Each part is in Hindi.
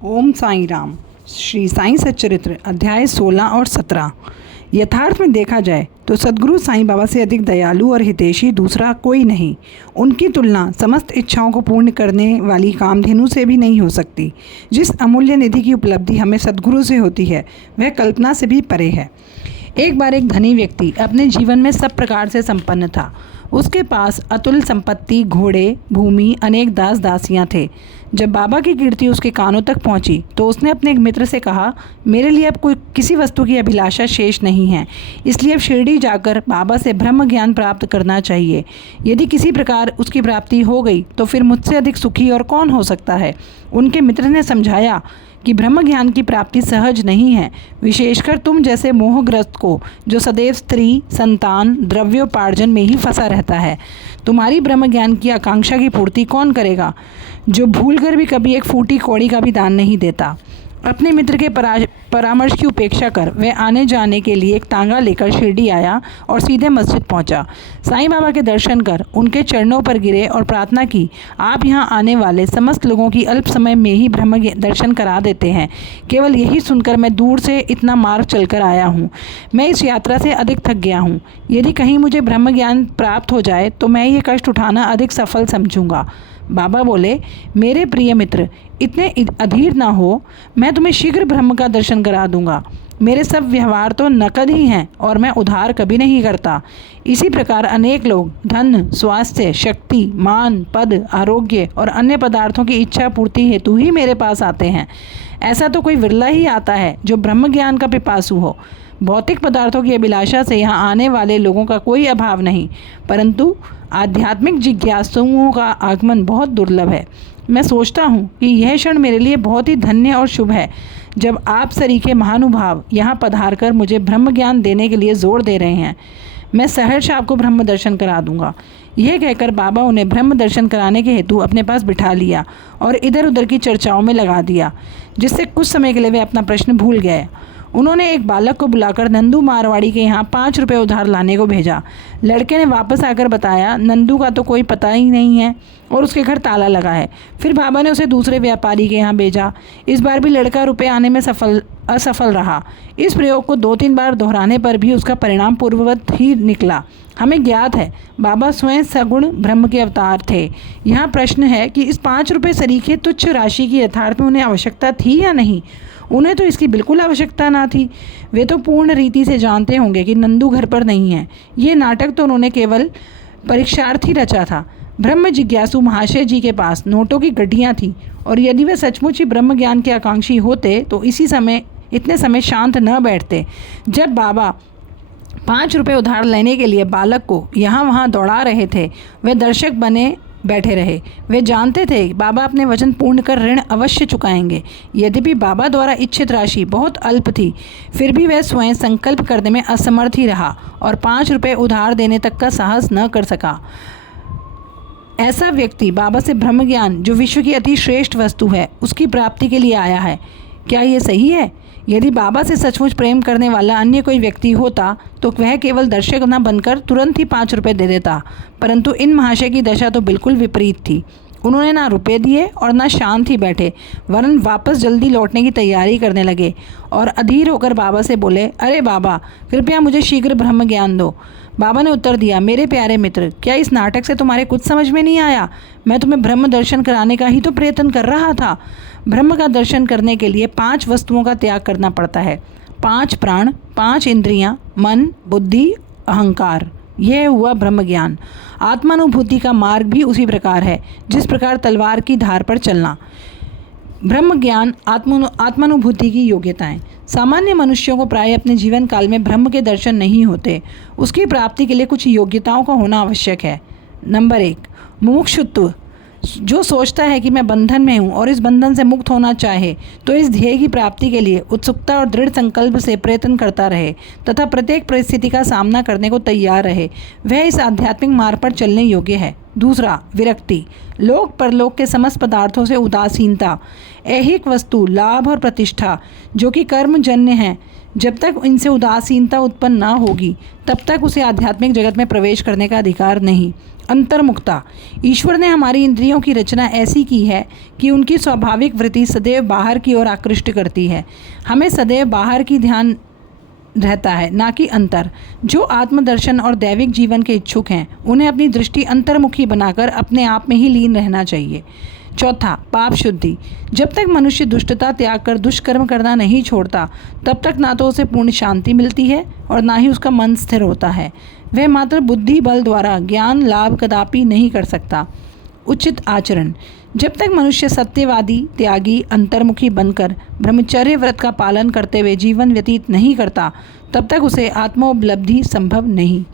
ओम साईं राम। श्री साईं सच्चरित्र अध्याय 16 और 17। यथार्थ में देखा जाए तो सद्गुरु साईं बाबा से अधिक दयालु और हितैषी दूसरा कोई नहीं। उनकी तुलना समस्त इच्छाओं को पूर्ण करने वाली कामधेनु से भी नहीं हो सकती। जिस अमूल्य निधि की उपलब्धि हमें सद्गुरु से होती है वह कल्पना से भी परे है। एक बार एक धनी व्यक्ति अपने जीवन में सब प्रकार से संपन्न था। उसके पास अतुल संपत्ति, घोड़े, भूमि, अनेक दास दासियां थे। जब बाबा की कीर्ति उसके कानों तक पहुंची तो उसने अपने एक मित्र से कहा, मेरे लिए अब कोई किसी वस्तु की अभिलाषा शेष नहीं है, इसलिए अब शिरडी जाकर बाबा से ब्रह्म ज्ञान प्राप्त करना चाहिए। यदि किसी प्रकार उसकी प्राप्ति हो गई तो फिर मुझसे अधिक सुखी और कौन हो सकता है। उनके मित्र ने समझाया कि ब्रह्म ज्ञान की प्राप्ति सहज नहीं है, विशेषकर तुम जैसे मोहग्रस्त को, जो सदैव स्त्री, संतान, द्रव्योपार्जन में ही फंसा रहता है। तुम्हारी ब्रह्म ज्ञान की आकांक्षा की पूर्ति कौन करेगा, जो भूलकर भी कभी एक फूटी कौड़ी का भी दान नहीं देता। अपने मित्र के परामर्श की उपेक्षा कर वह आने जाने के लिए एक तांगा लेकर शिरडी आया और सीधे मस्जिद पहुंचा। साईं बाबा के दर्शन कर उनके चरणों पर गिरे और प्रार्थना की, आप यहाँ आने वाले समस्त लोगों की अल्प समय में ही ब्रह्म दर्शन करा देते हैं। केवल यही सुनकर मैं दूर से इतना मार्ग चलकर आया हूँ। मैं इस यात्रा से अधिक थक गया हूँ। यदि कहीं मुझे ब्रह्म ज्ञान प्राप्त हो जाए तो मैं ये कष्ट उठाना अधिक सफल समझूंगा। बाबा बोले, मेरे प्रिय मित्र, इतने अधीर ना हो, मैं तुम्हें शीघ्र ब्रह्म का दर्शन करा दूंगा। मेरे सब व्यवहार तो नकद ही हैं और मैं उधार कभी नहीं करता। इसी प्रकार अनेक लोग धन, स्वास्थ्य, शक्ति, मान, पद, आरोग्य और अन्य पदार्थों की इच्छा पूर्ति हेतु ही मेरे पास आते हैं। ऐसा तो कोई विरला ही आता है जो ब्रह्म ज्ञान का पिपासु हो। भौतिक पदार्थों की अभिलाषा से यहाँ आने वाले लोगों का कोई अभाव नहीं, परंतु आध्यात्मिक जिज्ञासुओं का आगमन बहुत दुर्लभ है। मैं सोचता हूँ कि यह क्षण मेरे लिए बहुत ही धन्य और शुभ है, जब आप सरीखे महानुभाव यहाँ पधार कर मुझे ब्रह्म ज्ञान देने के लिए जोर दे रहे हैं। मैं सहर्ष आपको ब्रह्म दर्शन करा दूंगा। यह कहकर बाबा उन्हें ब्रह्म दर्शन कराने के हेतु अपने पास बिठा लिया और इधर उधर की चर्चाओं में लगा दिया, जिससे कुछ समय के लिए वे अपना प्रश्न भूल गए। उन्होंने एक बालक को बुलाकर नंदू मारवाड़ी के यहाँ 5 रुपये उधार लाने को भेजा। लड़के ने वापस आकर बताया, नंदू का तो कोई पता ही नहीं है और उसके घर ताला लगा है। फिर बाबा ने उसे दूसरे व्यापारी के यहाँ भेजा। इस बार भी लड़का रुपये आने में असफल रहा। इस प्रयोग को 2-3 बार दोहराने पर भी उसका परिणाम पूर्ववत ही निकला। हमें ज्ञात है बाबा स्वयं सगुण ब्रह्म के अवतार थे। यहाँ प्रश्न है कि इस 5 रुपये सरीखे तुच्छ राशि की यथार्थ में उन्हें आवश्यकता थी या नहीं। उन्हें तो इसकी बिल्कुल आवश्यकता ना थी। वे तो पूर्ण रीति से जानते होंगे कि नंदू घर पर नहीं है। ये नाटक तो उन्होंने केवल परीक्षार्थ ही रचा था। ब्रह्म जिज्ञासु महाशय जी के पास नोटों की गड्डियाँ थीं और यदि वे सचमुच ही ब्रह्म ज्ञान के आकांक्षी होते तो इतने समय शांत न बैठते। जब बाबा 5 रुपये उधार लेने के लिए बालक को यहाँ वहाँ दौड़ा रहे थे, वे दर्शक बने बैठे रहे। वे जानते थे बाबा अपने वचन पूर्ण कर ऋण अवश्य चुकाएंगे। यद्यपि बाबा द्वारा इच्छित राशि बहुत अल्प थी, फिर भी वह स्वयं संकल्प करने में असमर्थ ही रहा और 5 रुपये उधार देने तक का साहस न कर सका। ऐसा व्यक्ति बाबा से ब्रह्म ज्ञान, जो विश्व की अति श्रेष्ठ वस्तु है, उसकी प्राप्ति के लिए आया है। क्या ये सही है? यदि बाबा से सचमुच प्रेम करने वाला अन्य कोई व्यक्ति होता तो वह केवल दर्शक न बनकर तुरंत ही 5 रुपये दे देता, परंतु इन महाशय की दशा तो बिल्कुल विपरीत थी। उन्होंने ना रुपए दिए और ना शांत ही बैठे, वरन वापस जल्दी लौटने की तैयारी करने लगे और अधीर होकर बाबा से बोले, अरे बाबा, कृपया मुझे शीघ्र ब्रह्म ज्ञान दो। बाबा ने उत्तर दिया, मेरे प्यारे मित्र, क्या इस नाटक से तुम्हारे कुछ समझ में नहीं आया? मैं तुम्हें ब्रह्म दर्शन कराने का ही तो प्रयत्न कर रहा था। ब्रह्म का दर्शन करने के लिए 5 वस्तुओं का त्याग करना पड़ता है। 5 प्राण, 5 इंद्रियां, मन, बुद्धि, अहंकार। यह हुआ ब्रह्म ज्ञान। आत्मानुभूति का मार्ग भी उसी प्रकार है जिस प्रकार तलवार की धार पर चलना। ब्रह्म ज्ञान आत्मानुभूति की योग्यताएं। सामान्य मनुष्यों को प्राय अपने जीवन काल में ब्रह्म के दर्शन नहीं होते। उसकी प्राप्ति के लिए कुछ योग्यताओं का होना आवश्यक है। नंबर 1, मुमुक्षुत्व। जो सोचता है कि मैं बंधन में हूँ और इस बंधन से मुक्त होना चाहे तो इस ध्येय की प्राप्ति के लिए उत्सुकता और दृढ़ संकल्प से प्रयत्न करता रहे तथा प्रत्येक परिस्थिति का सामना करने को तैयार रहे, वह इस आध्यात्मिक मार्ग पर चलने योग्य है। दूसरा, विरक्ति। लोक परलोक के समस्त पदार्थों से उदासीनता। ऐहिक वस्तु, लाभ और प्रतिष्ठा जो कि कर्मजन्य हैं, जब तक इनसे उदासीनता उत्पन्न न होगी तब तक उसे आध्यात्मिक जगत में प्रवेश करने का अधिकार नहीं। अंतर्मुखता। ईश्वर ने हमारी इंद्रियों की रचना ऐसी की है कि उनकी स्वाभाविक वृत्ति सदैव बाहर की ओर आकृष्ट करती है। हमें सदैव बाहर की ध्यान रहता है, ना कि अंतर। जो आत्मदर्शन और दैविक जीवन के इच्छुक हैं उन्हें अपनी दृष्टि अंतर्मुखी बनाकर अपने आप में ही लीन रहना चाहिए। चौथा, पाप शुद्धि। जब तक मनुष्य दुष्टता त्याग कर दुष्कर्म करना नहीं छोड़ता तब तक ना तो उसे पूर्ण शांति मिलती है और ना ही उसका मन स्थिर होता है। वह मात्र बुद्धि बल द्वारा ज्ञान लाभ कदापि नहीं कर सकता। उचित आचरण। जब तक मनुष्य सत्यवादी, त्यागी, अंतर्मुखी बनकर ब्रह्मचर्य व्रत का पालन करते हुए जीवन व्यतीत नहीं करता तब तक उसे आत्मोपलब्धि संभव नहीं।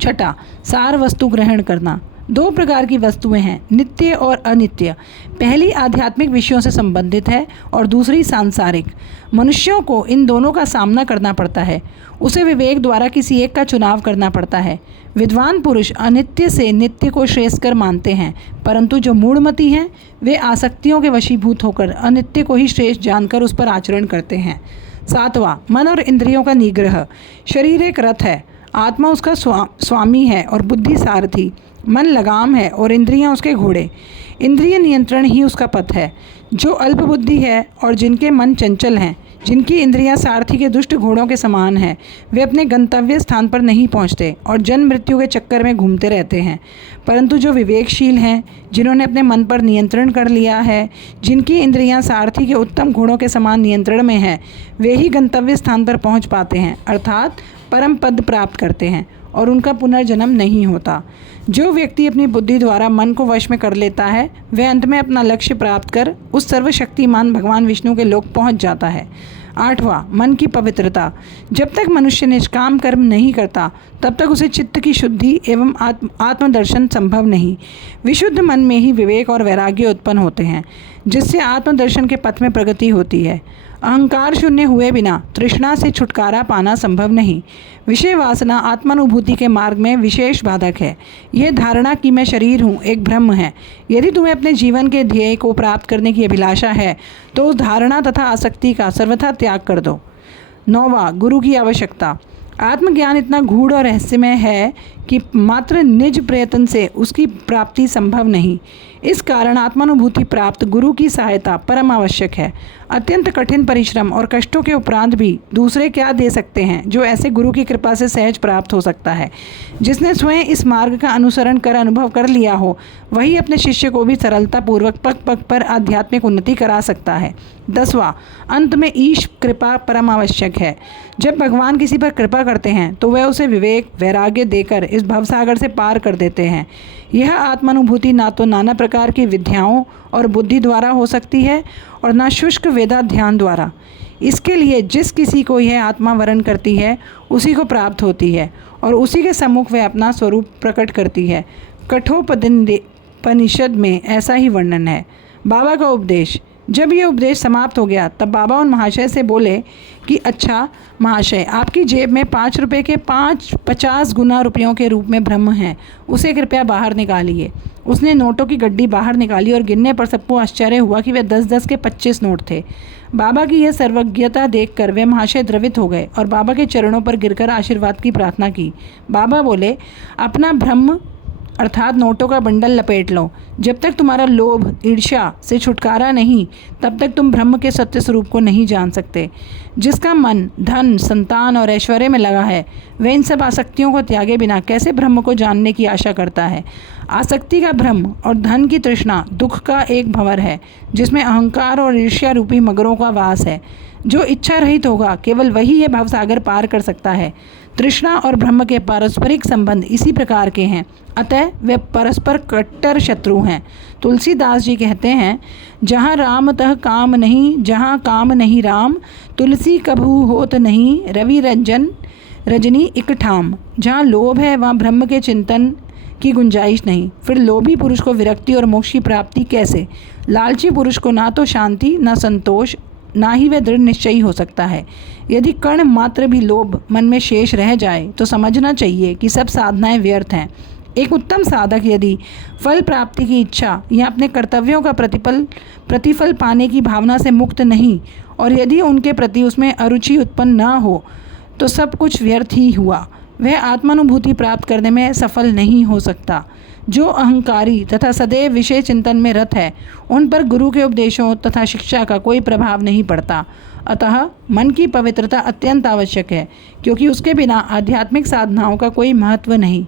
छठा, सार वस्तु ग्रहण करना। दो प्रकार की वस्तुएं हैं, नित्य और अनित्य। पहली आध्यात्मिक विषयों से संबंधित है और दूसरी सांसारिक। मनुष्यों को इन दोनों का सामना करना पड़ता है। उसे विवेक द्वारा किसी एक का चुनाव करना पड़ता है। विद्वान पुरुष अनित्य से नित्य को श्रेष्ठकर मानते हैं, परंतु जो मूढ़मती हैं वे आसक्तियों के वशीभूत होकर अनित्य को ही श्रेष्ठ जानकर उस पर आचरण करते हैं। सातवां, मन और इंद्रियों का निग्रह। शरीर एक रथ है, आत्मा उसका स्वामी है और बुद्धि सारथी। मन लगाम है और इंद्रियां उसके घोड़े। इंद्रिय नियंत्रण ही उसका पथ है। जो अल्प बुद्धि है और जिनके मन चंचल हैं, जिनकी इंद्रियां सारथी के दुष्ट घोड़ों के समान हैं, वे अपने गंतव्य स्थान पर नहीं पहुंचते और जन्म मृत्यु के चक्कर में घूमते रहते हैं। परंतु जो विवेकशील हैं, जिन्होंने अपने मन पर नियंत्रण कर लिया है, जिनकी इंद्रियां सारथी के उत्तम घोड़ों के समान नियंत्रण में हैं, वे ही गंतव्य स्थान पर पहुंच पाते हैं, अर्थात परम पद प्राप्त करते हैं और उनका पुनर्जन्म नहीं होता। जो व्यक्ति अपनी बुद्धि द्वारा मन को वश में कर लेता है वह अंत में अपना लक्ष्य प्राप्त कर उस सर्वशक्तिमान भगवान विष्णु के लोक पहुंच जाता है। आठवां, मन की पवित्रता। जब तक मनुष्य निष्काम कर्म नहीं करता तब तक उसे चित्त की शुद्धि एवं आत्मदर्शन संभव नहीं। विशुद्ध मन में ही विवेक और वैराग्य उत्पन्न होते हैं, जिससे आत्मदर्शन के पथ में प्रगति होती है। अहंकार शून्य हुए बिना तृष्णा से छुटकारा पाना संभव नहीं। विषय वासना आत्मानुभूति के मार्ग में विशेष बाधक है। यह धारणा कि मैं शरीर हूँ एक भ्रम है। यदि तुम्हें अपने जीवन के ध्येय को प्राप्त करने की अभिलाषा है तो उस धारणा तथा आसक्ति का सर्वथा त्याग कर दो। नौवां, गुरु की आवश्यकता। आत्मज्ञान इतना गूढ़ और रहस्यमय है कि मात्र निज प्रयत्न से उसकी प्राप्ति संभव नहीं। इस कारण आत्मानुभूति प्राप्त गुरु की सहायता परम आवश्यक है। अत्यंत कठिन परिश्रम और कष्टों के उपरांत भी दूसरे क्या दे सकते हैं जो ऐसे गुरु की कृपा से सहज प्राप्त हो सकता है। जिसने स्वयं इस मार्ग का अनुसरण कर अनुभव कर लिया हो वही अपने शिष्य को भी सरलतापूर्वक पग पग पर आध्यात्मिक उन्नति करा सकता है। 10वां, अंत में ईश कृपा परम आवश्यक है। जब भगवान किसी पर कृपा करते हैं तो वह उसे विवेक वैराग्य देकर इस भवसागर से पार कर देते हैं। यह आत्मानुभूति ना तो नाना प्रकार की विद्याओं और बुद्धि द्वारा हो सकती है और ना शुष्क वेदाध्यान द्वारा। इसके लिए जिस किसी को यह आत्मा वरण करती है उसी को प्राप्त होती है और उसी के सम्मुख वह अपना स्वरूप प्रकट करती है। कठोपनिषद में ऐसा ही वर्णन है। बाबा का उपदेश। जब यह उपदेश समाप्त हो गया तब बाबा उन महाशय से बोले कि अच्छा महाशय, आपकी जेब में 5 रुपये के 50 गुना रुपयों के रूप में ब्रह्म हैं, उसे कृपया बाहर निकालिए। उसने नोटों की गड्डी बाहर निकाली और गिनने पर सबको आश्चर्य हुआ कि वे 10-10 के 25 नोट थे। बाबा की यह सर्वज्ञता देखकर वे महाशय द्रवित हो गए और बाबा के चरणों पर गिरकर आशीर्वाद की प्रार्थना की। बाबा बोले, अपना ब्रह्म अर्थात नोटों का बंडल लपेट लो। जब तक तुम्हारा लोभ ईर्ष्या से छुटकारा नहीं तब तक तुम ब्रह्म के सत्य स्वरूप को नहीं जान सकते। जिसका मन धन संतान और ऐश्वर्य में लगा है वह इन सब आसक्तियों को त्यागे बिना कैसे ब्रह्म को जानने की आशा करता है। आसक्ति का भ्रम और धन की तृष्णा दुख का एक भंवर है जिसमें अहंकार और ईर्ष्या रूपी मगरों का वास है। जो इच्छा रहित होगा केवल वही ये भवसागर पार कर सकता है। तृष्णा और ब्रह्म के पारस्परिक संबंध इसी प्रकार के हैं, अतः वे परस्पर कट्टर शत्रु हैं। तुलसीदास जी कहते हैं, जहाँ रामतः काम नहीं, जहाँ काम नहीं राम, तुलसी कभू होत नहीं, रवि रजनी इकठाम। जहाँ लोभ है वहाँ ब्रह्म के चिंतन की गुंजाइश नहीं। फिर लोभी पुरुष को विरक्ति और मोक्ष की प्राप्ति कैसे? लालची पुरुष को ना तो शांति ना संतोष ना ही वह दृढ़ निश्चयी हो सकता है। यदि कण मात्र भी लोभ मन में शेष रह जाए तो समझना चाहिए कि सब साधनाएं व्यर्थ हैं। एक उत्तम साधक यदि फल प्राप्ति की इच्छा या अपने कर्तव्यों का प्रतिफल पाने की भावना से मुक्त नहीं और यदि उनके प्रति उसमें अरुचि उत्पन्न न हो तो सब कुछ व्यर्थ ही हुआ। वह आत्मानुभूति प्राप्त करने में सफल नहीं हो सकता। जो अहंकारी तथा सदैव विषय चिंतन में रत है, उन पर गुरु के उपदेशों तथा शिक्षा का कोई प्रभाव नहीं पड़ता। अतः मन की पवित्रता अत्यंत आवश्यक है, क्योंकि उसके बिना आध्यात्मिक साधनाओं का कोई महत्व नहीं,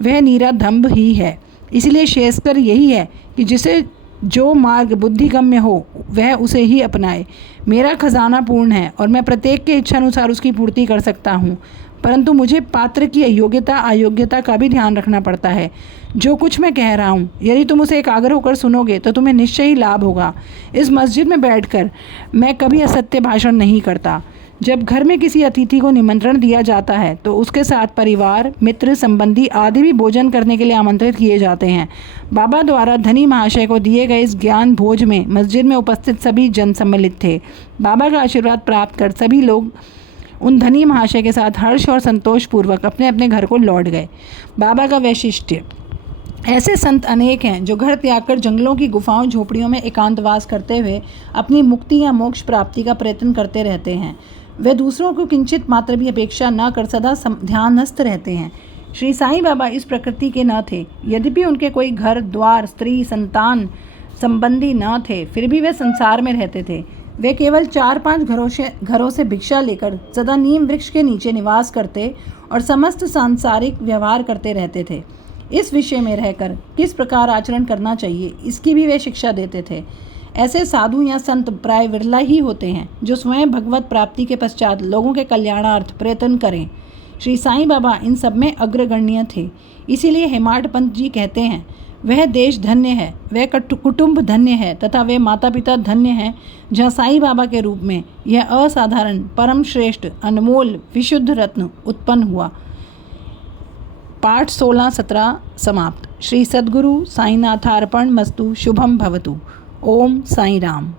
वह नीरा दंभ ही है। इसलिए श्रेयस्कर यही है कि जिसे जो मार्ग बुद्धिगम्य हो वह उसे ही अपनाए। मेरा खजाना पूर्ण है और मैं प्रत्येक के इच्छानुसार उसकी पूर्ति कर सकता हूँ, परंतु मुझे पात्र की योग्यता अयोग्यता का भी ध्यान रखना पड़ता है। जो कुछ मैं कह रहा हूँ, यदि तुम उसे एकाग्र होकर सुनोगे तो तुम्हें निश्चय ही लाभ होगा। इस मस्जिद में बैठकर मैं कभी असत्य भाषण नहीं करता। जब घर में किसी अतिथि को निमंत्रण दिया जाता है तो उसके साथ परिवार, मित्र, संबंधी आदि भी भोजन करने के लिए आमंत्रित किए जाते हैं। बाबा द्वारा धनी महाशय को दिए गए इस ज्ञान भोज में मस्जिद में उपस्थित सभी जन सम्मिलित थे। बाबा का आशीर्वाद प्राप्त कर सभी लोग उन धनी महाशय के साथ हर्ष और संतोष पूर्वक अपने अपने घर को लौट गए। बाबा का वैशिष्ट्य। ऐसे संत अनेक हैं जो घर त्याग कर जंगलों की गुफाओं झोपड़ियों में एकांतवास करते हुए अपनी मुक्ति या मोक्ष प्राप्ति का प्रयत्न करते रहते हैं। वे दूसरों को किंचित मात्र भी अपेक्षा न कर सदा ध्यानस्थ रहते हैं। श्री साईं बाबा इस प्रकृति के न थे। यद्यपि उनके कोई घर द्वार, स्त्री, संतान संबंधी न थे, फिर भी वे संसार में रहते थे। वे केवल 4-5 घरों से भिक्षा लेकर सदा नीम वृक्ष के नीचे निवास करते और समस्त सांसारिक व्यवहार करते रहते थे। इस विषय में रहकर किस प्रकार आचरण करना चाहिए, इसकी भी वे शिक्षा देते थे। ऐसे साधु या संत प्राय विरला ही होते हैं जो स्वयं भगवत प्राप्ति के पश्चात लोगों के कल्याणार्थ प्रयत्न करें। श्री साईं बाबा इन सब में अग्रगण्य थे। इसीलिए हेमाड पंत जी कहते हैं, वह देश धन्य है, वह कुटुंब धन्य है तथा वे माता पिता धन्य हैं जहाँ साईं बाबा के रूप में यह असाधारण, परम श्रेष्ठ, अनमोल, विशुद्ध रत्न उत्पन्न हुआ। पाठ 16-17 समाप्त। श्री सद्गुरु साईनाथार्पण मस्तु। शुभम भवतु। ओम साई राम।